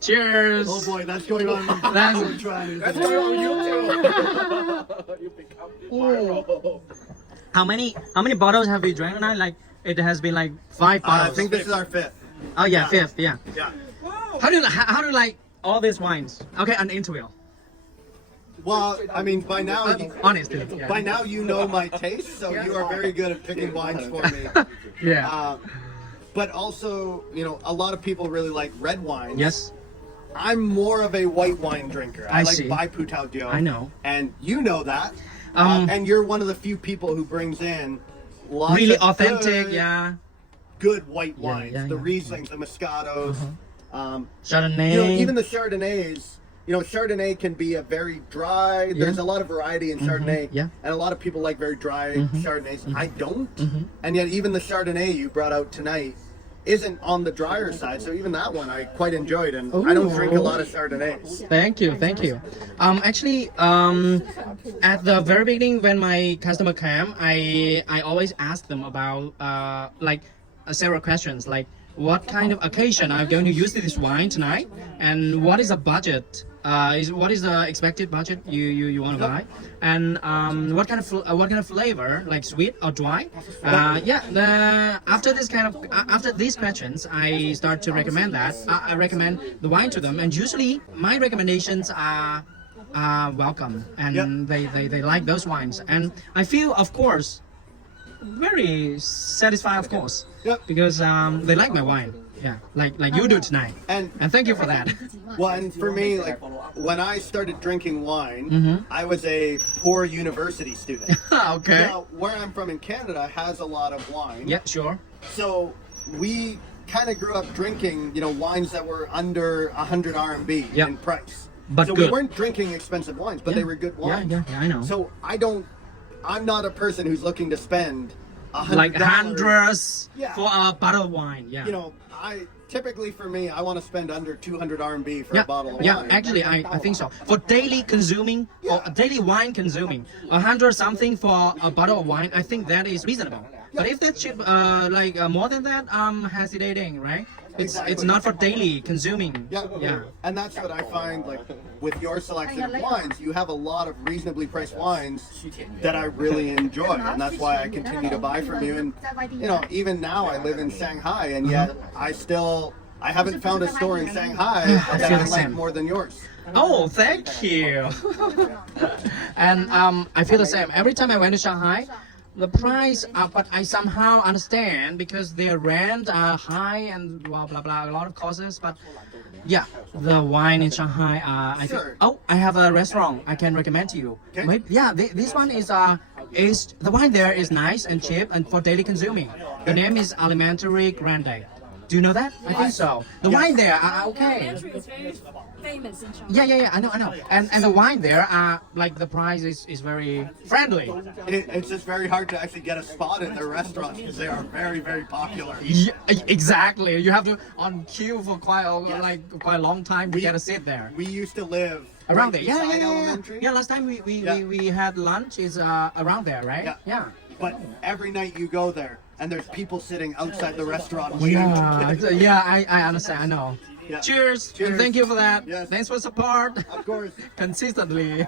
Cheers. Oh boy, that's going on. That's- That's going on YouTube. You become viral. How many bottles have we drank tonight? Like it has been like 5 I bottles. think this is our fifth. Oh yeah, fifth. Yeah. Yeah. How do you like all these wines? Okay, an interview. Well, I mean, by now, Honestly. Yeah. by now you know my taste, so you are very good at picking wines for me. Yeah. But also, you know, a lot of people really like red wines. Yes. I'm more of a white wine drinker. I like see. Bai Pu Tao Dio. I know. And you know that. And you're one of the few people who brings in lots Really of authentic. good, Yeah. good white Yeah, wines. yeah, the yeah. Rieslings, the Moscatos. Chardonnay. You know, even the Chardonnays. You know, Chardonnay can be a very dry. There's a lot of variety in Chardonnay. Yeah. And a lot of people like very dry Chardonnays. I don't. And yet even the Chardonnay you brought out tonight isn't on the drier side. So even that one I quite enjoyed. And I don't drink a lot of Chardonnays. Thank you. Actually, at the very beginning when my customer came, I always ask them about several questions like what kind of occasion I'm going to use this wine tonight, and what is the budget? What is the expected budget you want to buy, and what kind of flavor, like sweet or dry? After these questions, I start to recommend that. I recommend the wine to them, and usually my recommendations are welcome, and they like those wines, and I feel, of course, very satisfied, of course, because they like my wine. Yeah, like you do tonight, and thank you for that. Well, and for me, like when I started drinking wine, I was a poor university student. Okay. Now, where I'm from in Canada has a lot of wine. Yeah, sure. So we kind of grew up drinking, you know, wines that were under 100 RMB Yep. in price. But so good. we weren't drinking expensive wines, but they were good wines. Yeah, I know. So I'm not a person who's looking to spend $100. Like hundreds Yeah. for a bottle of wine. Yeah. You know, typically for me, I want to spend under 200 RMB for Yeah, a bottle of yeah. wine. Actually, I think so. For daily consuming or daily wine consuming, 100 something for a bottle of wine, I think that is reasonable. But if that's cheap, more than that, I'm hesitating, right? It's not for daily consuming. Yeah. And that's what I find, like with your selection of wines, you have a lot of reasonably priced wines that I really enjoy, and that's why I continue to buy from you. And you know, even now I live in Shanghai, and yet I haven't found a store in Shanghai that feel I the like same. more than yours. Oh, thank you. And I feel the same. Every time I went to Shanghai, the price, but I somehow understand because their rent are high and blah blah blah, a lot of costs. But yeah, the wine in Shanghai, I think. Sure. Oh, I have a restaurant I can recommend to you. Okay. Maybe, yeah, this one is the wine there is nice and cheap and for daily consuming. The name is Alimentary Grande. Do you know that? I think so. The wine there are okay. Elementary is very famous in Shanghai. Yeah. I know. And the wine there are like the price is very friendly. It's just very hard to actually get a spot in their restaurants because they are very, very popular. Yeah, exactly. You have to on queue for quite a long time to get a seat there. We used to live Around there. right Yeah. beside Elementary. Yeah, last time we had lunch is around there, right? Yeah. But every night you go there, and there's people sitting outside the restaurant waiting to get Yeah, I understand. I know. Yeah. Cheers. Cheers. And thank you for that. Yes. Thanks for support. Of course. Consistently.